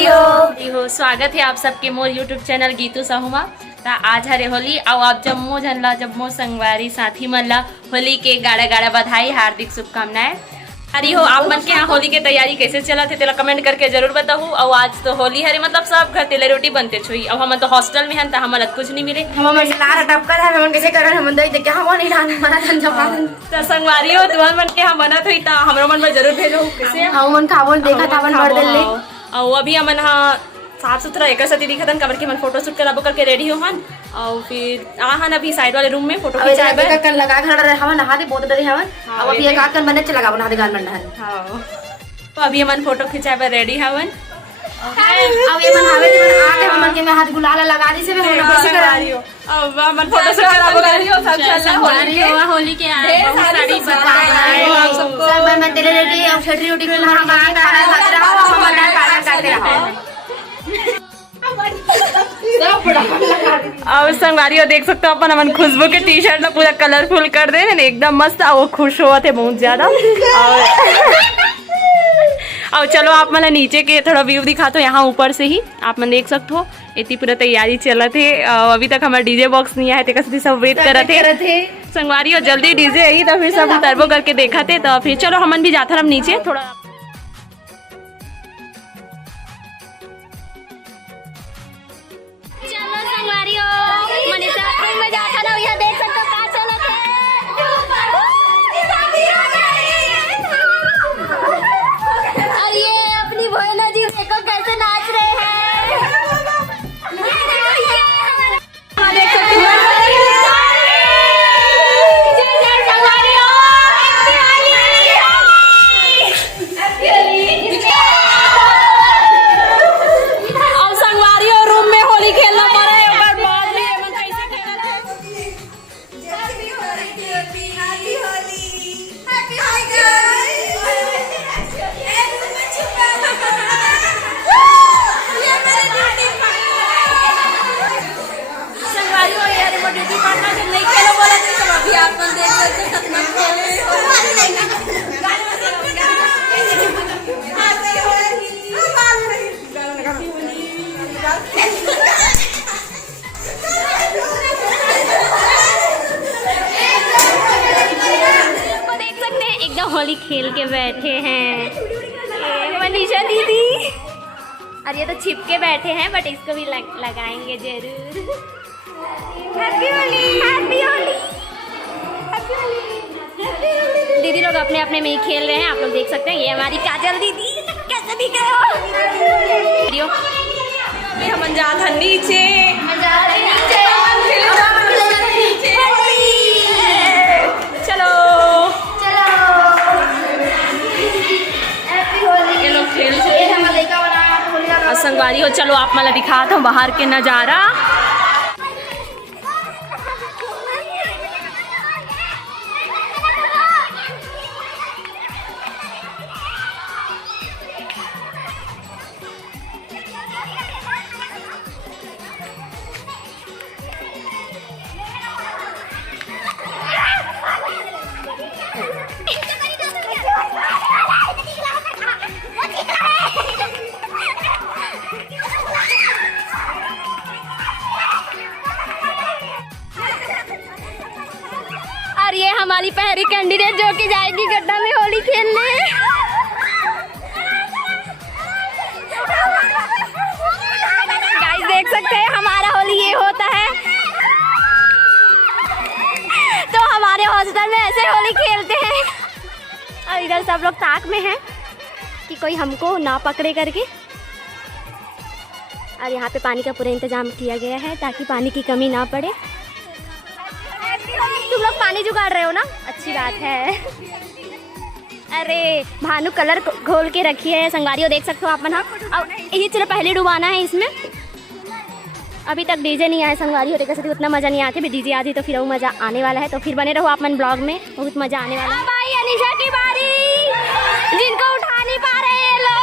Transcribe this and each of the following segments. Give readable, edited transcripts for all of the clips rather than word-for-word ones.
हो स्वागत है आप सबके मोर यूट्यूब चैनल गीतू साहुमा। आज हरे होली और आप जम्मो झनला जम्मो संगवारी साथी मन ला होली के गाड़ा गाड़ा बधाई हार्दिक शुभकामनाएं। अरे हो आप मन के यहाँ होली की तैयारी कैसे चला थे तेला कमेंट करके जरूर बताऊ। और आज तो होली हरे मतलब सब घर तेले रोटी बनते छुई। अब हम तो हॉस्टल में हैं तो हमारा कुछ नहीं मिले। तो संगवारी हो तुम्हारे मन के यहाँ बनत हुई तो हमारे मन में जरूर भेजो कैसे हम मन खाबो देखा था मन भर देले। और अभी हमन हाँ साफ सुथरा एक साथी दिखतन कबर के मन फोटो शूट कराबो करके रेडी हो हन। और फिर आहन अभी साइड वाले रूम में फोटो खिंचाबे कर लगा खड़ा रहे हमन नहा दे बहुत डरी हमन। अब अभी एक आकर बने चला गावन नहा दे गान मंडा। हां तो अभी हमन फोटो खिंचाबे रेडी हवन। अब ये मन हावे मन आके हमन के में हाथ गुलाल लगा दी से हम कैसे करा रही हो। अब हमन फोटो शूट कराबो कर रही हो सब चल होली के बहुत सारी बधाई आप सबको। सब मैं तेरे रेडी और छठी रोटी के हम खाना खा रहा हूं हम खाना खाते रहो। और संगवारी देख सकते हो अपन हमन खुशबू के टी शर्ट ना पूरा कलरफुल कर दे ना एकदम मस्त। वो खुश हुआ थे बहुत ज्यादा। और चलो आप मतलब नीचे के थोड़ा व्यू दिखा तो यहाँ ऊपर से ही आप मन देख सकते हो इतनी पूरा तैयारी चला थे। अभी तक हमारा डीजे बॉक्स नहीं आया थे सब वेट कर रहे थे संगवारी और जल्दी डीजे आई तो फिर सब उतरबो करके देखा थे। तो फिर चलो हमन भी जाता हम नीचे थोड़ा। होली खेल के बैठे हैं मनीषा दीदी और ये तो छिप के बैठे हैं बट इसको भी लगाएंगे जरूर। Happy Holi happy Holi happy Holi. दीदी लोग अपने अपने में ही खेल रहे हैं आप लोग देख सकते हैं। ये हमारी काजल दीदी कैसे दिख रहे हो। हम जात हैं नीचे चलो संगवारी हो। चलो आप मला दिखाता हूँ बाहर के नजारा। और ये हमारी पहली कैंडिडेट जो कि जाएगी गड्ढा में होली खेलने। गाइस देख सकते हैं हमारा होली ये होता है। तो हमारे हॉस्टल में ऐसे होली खेलते हैं। और इधर सब लोग ताक में हैं कि कोई हमको ना पकड़े करके। और यहाँ पे पानी का पूरा इंतजाम किया गया है ताकि पानी की कमी ना पड़े। तुम लोग पानी जुगाड़ रहे हो ना, अच्छी बात है। अरे भानु कलर घोल के रखी है संगवारी देख सकते हो आप मन। अब यही चलो पहले डुबाना है इसमें। अभी तक डीजे नहीं आया संगवारी होते कैसे उतना मज़ा नहीं आती। डीजे आती तो फिर वो मज़ा आने वाला है। तो फिर बने रहो आप मन ब्लॉग में बहुत मज़ा आने वाला है। भाई अनीशा की बारी जिनको उठा नहीं पा रहे हैं लोग।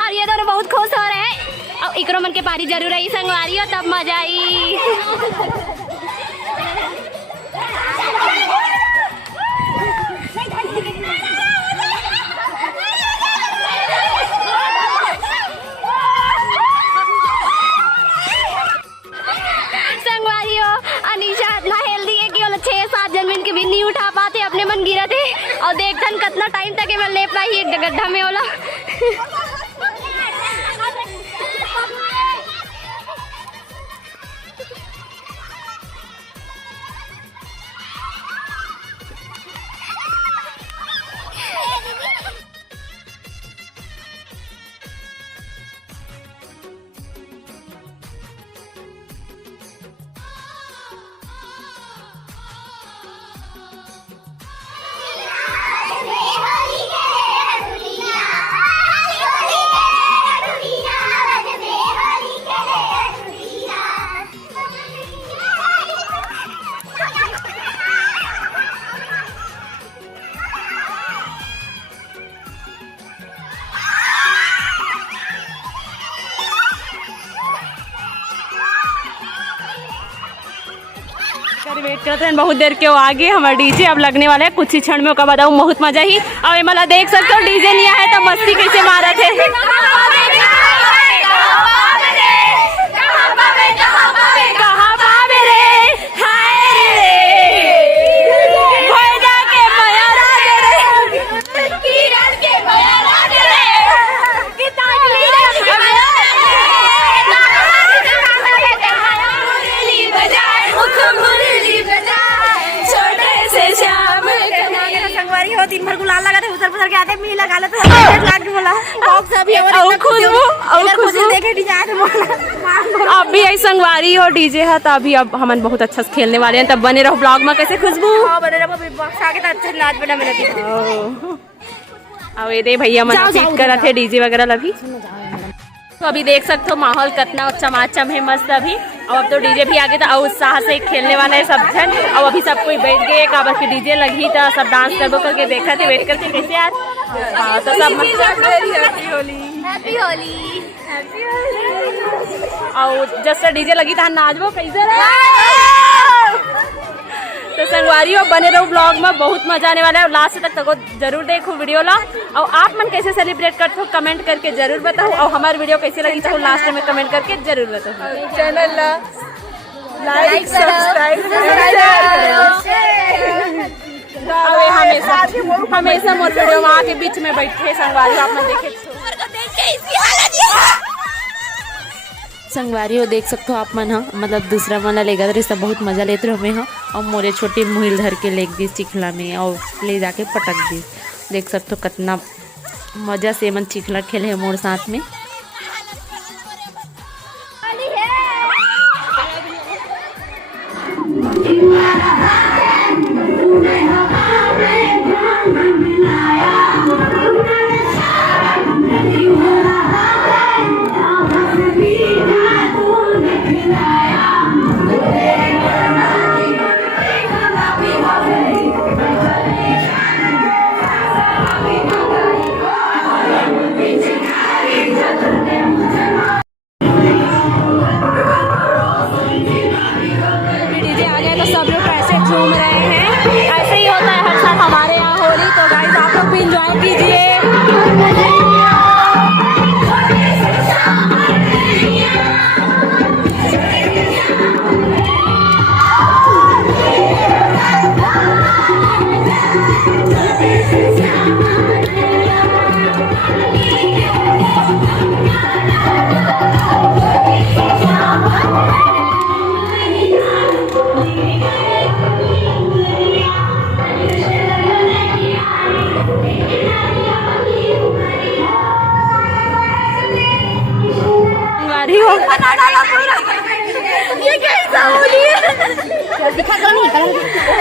और ये दोनों बहुत खुश हो रहे हैं। अब इकरो मन के पारी जरूर आई संगवारी हो तब मजा आई। अपने मन गिरा थे और देखन कितना टाइम तक मैं ले पाई एक गड्ढा में वाला। वेट करते हैं बहुत देर के वो आगे हमारा डीजे अब लगने वाला है कुछ ही क्षण में का बताऊँ बहुत मजा ही। और ये मला देख सकते हो डीजे लिया है तो मस्ती कैसे मारा थे। दिन भर गुलाल लगा थे उधर उधर के आते मी लगा लेते लाग बोला बॉक्स अभी देखे डीजे अभी आई संगवारी और डीजे है तो अभी अब हम बहुत अच्छा से खेलने वाले हैं। तब बने रहो ब्लॉग में। कैसे खुशबू बने रहो बॉक्स आके तो अच्छा नाच बना मेरा अब ये भैया मन फीट कर रहे थे डीजे वगैरह अभी। तो अभी देख सकते हो माहौल कितना चमाचम है मस्त अभी। और अब तो डीजे भी आ गए तो उत्साह से खेलने वाला है सब जन। और अभी सब कोई बैठ गए काबर की डीजे लगी तो सब डांस करबो करके देखा थे वेट करके कैसे यार। तो सब हैप्पी होली और जस्ट डीजे लगी था नाचबो कैसे तो संगवारियों बने रहो ब्लॉग में बहुत मजा आने वाला है। और लास्ट तक तो जरूर देखो वीडियो ला। और आप मन कैसे सेलिब्रेट करते हो कमेंट करके जरूर बताओ। और हमारी वीडियो कैसी लगी तो लास्ट में कमेंट करके जरूर बताओ। चैनल लाइक सब्सक्राइब हमेशा मोर वीडियो वहाँ के बीच में बैठे संगवारियों आप देखे संगवारी हो देख सकते हो आप मन हाँ मतलब दूसरा मन लेगा तो सब बहुत मजा लेते हमें हाँ। और मोरे छोटे मुहिल धर के लेग दी चिखला में और ले जाके पटक दी। देख सकते हो कितना मजा से मन चिखला खेले है मोर साथ में। घूम रहे हैं ऐसे ही होता है हर साल हमारे यहाँ होली। तो गाइस आप लोग भी इंजॉय कीजिए।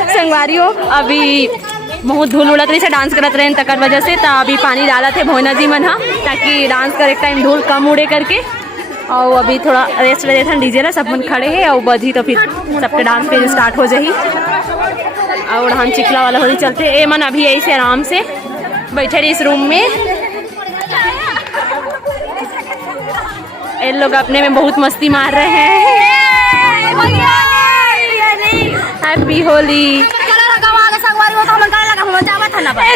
संगवारी हो अभी बहुत धूल उड़त रही से डांस करत रहे तकर वजह से तो अभी पानी डाला थे भोना जी मन हाँ ताकि डांस करे टाइम धूल कम उड़े करके। और अभी थोड़ा रेस्ट ले था डीजे ला सब मन खड़े हैं और बजी तो फिर सबके डांस फिर स्टार्ट हो जाही। और हम चिखला वाला होली चलते ए मन अभी ऐसे आराम से बैठे रही इस रूम में। ये लोग अपने में बहुत मस्ती मार रहे हैं। हैप्पी होली।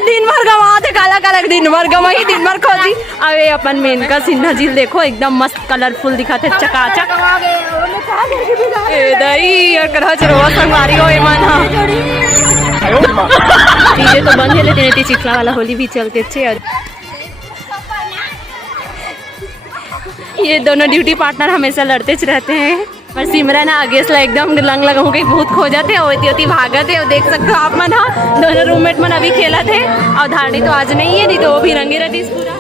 दिन भर गवाते काला काला दिन भर गवाही दिन भर खोजी। अरे अपन मेन का सिन्हा झील देखो एकदम मस्त कलरफुल दिखाते चकाचक। ए दई कर चरवा संगवारी हो मन। डीजे तो बंद है लेकिन इतनी चिखला वाला होली भी चलते थे। और ये दोनों ड्यूटी पार्टनर हमेशा लड़ते रहते हैं। और सिमरन आगे से एकदम लंग लगा हो गई, बहुत खो जाते और होती भागत है। और देख सकते हो आप मन, दोनों रूममेट मन अभी खेला थे। और धारणी तो आज नहीं है, नहीं तो वो भी रंगे रहती पूरा।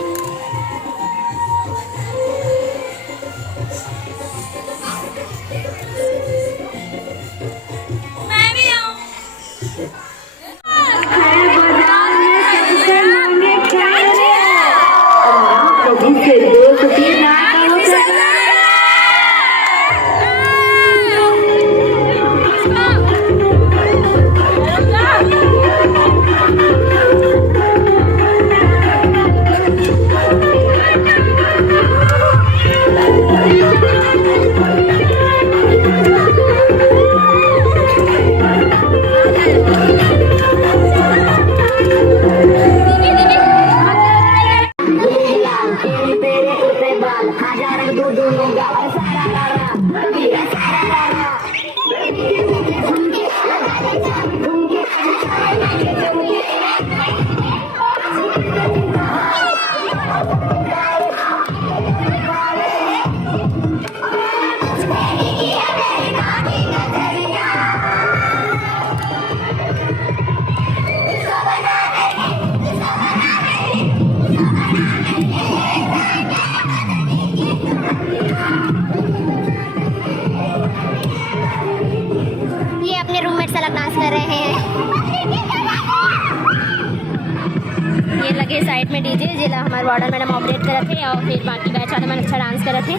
साइड में डीजे जिला हमारे वार्डन मैडम ऑपरेट कर रहे थे और फिर बाकी बैच वाले मैंने अच्छा डांस कर रहे थे।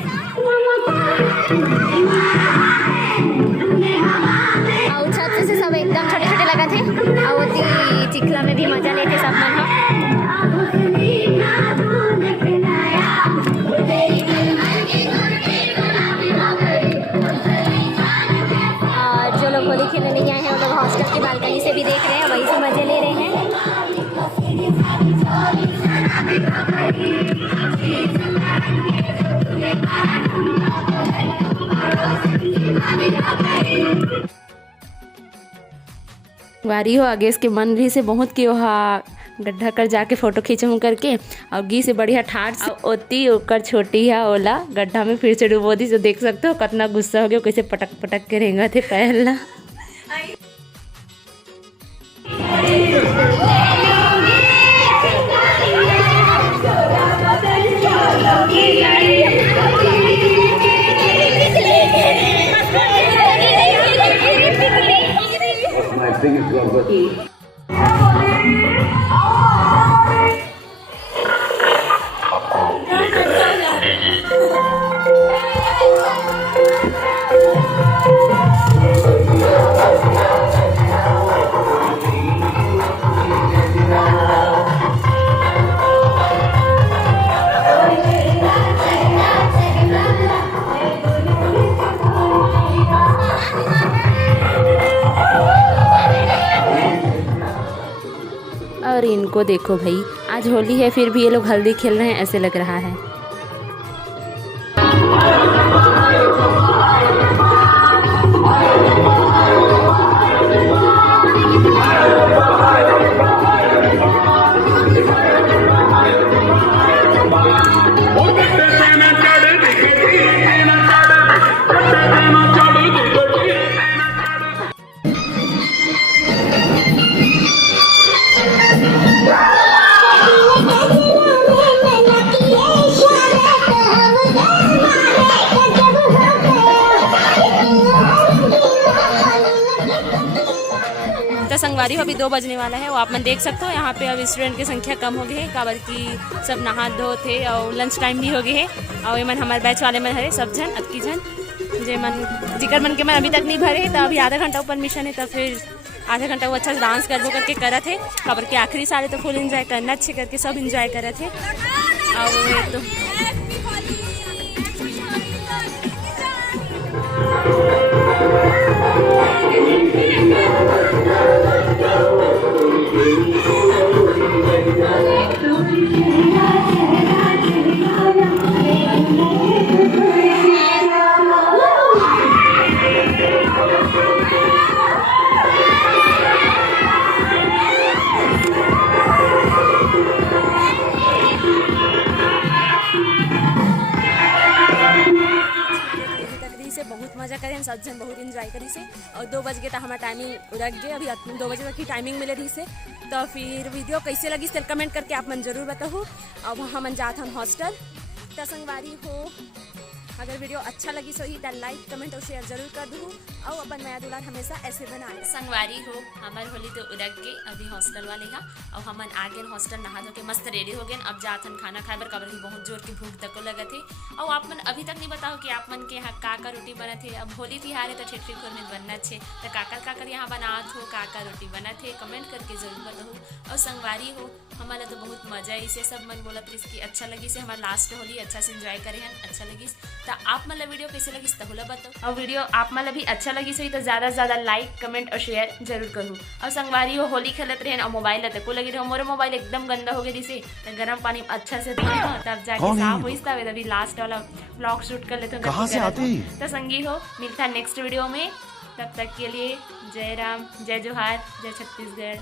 और छत से सब एकदम छोटे छोटे लगा थे और चिखला में भी मजा लेते सब मन। और जो लोग होली खेलने नहीं आए हैं वो लोग हॉस्टल की बालकनी से भी देख रहे हैं, वहीं से मजे ले रहे हैं। वारी हो आगे इसके मन रही से बहुत कि वहाँ गड्ढा कर जाके फोटो खींचूँ करके और गी से बढ़िया ठाट ओती ओकर छोटी है ओला गड्ढा में फिर से डुबो दी। तो देख सकते हो कितना गुस्सा हो गया, कैसे पटक पटक के रेंगा थे पहला। और इनको देखो भाई, आज होली है फिर भी ये लोग हल्दी खेल रहे हैं ऐसे लग रहा है। तो संगवारी अभी 2 बजने वाला है, वो आप मन देख सकते हो। यहाँ पे अब स्टूडेंट की संख्या कम हो गई है, काबर की सब नहा धो थे और लंच टाइम भी हो गए है। और ये मन हमारे बैच वाले मन हरे सब जन अतकी जन जे मन जिकर मन के मन अभी तक नहीं भरे, तो अभी आधा घंटा ऊपर मिशन है, तो फिर आधा घंटा वो अच्छा डांस करबो करके करा थे। काबर के आखिरी साल तो फुल एंजॉय करना अच्छे करके सब एंजॉय करे थे। और तो करे सब जन बहुत इंजॉय करी से। और 2 बज गए तो हमारा टाइमिंग उड़क गए, अभी 2 बजे तक की टाइमिंग मिले रही से। तो फिर वीडियो कैसे लगी से कमेंट करके आप मन जरूर बताओ। अब हम जात हम हॉस्टल। तो संगवारी हो, अगर वीडियो अच्छा लगी सो ही लाइक कमेंट और शेयर जरूर कर दूँ। और अपन नया दुलार हमेशा ऐसे बनाए। संगवारी हो, हमार होली तो उड़क गए अभी हॉस्टल वाले हा। और हमन आ गए हॉस्टल, नहा धो के मस्त रेडी हो गए। अब जात हम खाना खाए बर, काबर की बहुत जोर की भूख तको लगा थे। और आप मन अभी तक नहीं बताओ कि आप मन के यहाँ का रोटी बना थे। अब होली तिहार है तो ठेठरी खोर में बनना छे, तो काकर यहाँ बनात हो, का रोटी बना थे कमेंट करके जरूर बताओ। और संगवारी हो, हमारा तो बहुत मजा है इसे सब मन बोलत रही कि अच्छा लगी से हमारा लास्ट होली अच्छा से एंजॉय करे हैं, अच्छा लगी। तो आप मतलब वीडियो कैसे लगी तो बोला बताओ। और वीडियो आप मतलब भी अच्छा लगी सही तो ज़्यादा से ज़्यादा लाइक कमेंट और शेयर जरूर करूँ। और संगवारी हो, होली खेलत रहे और मोबाइल तको लगी रहो। मोरे मोबाइल एकदम गंदा हो गया जिसे, तो गर्म पानी में अच्छा से धो तब जाके साफ हुई। तब अभी लास्ट वाला व्लॉग शूट कर लेते हैं। तो संगी हो, मिलता है नेक्स्ट वीडियो में। तब तक के लिए जय राम, जय जोहार, जय छत्तीसगढ़।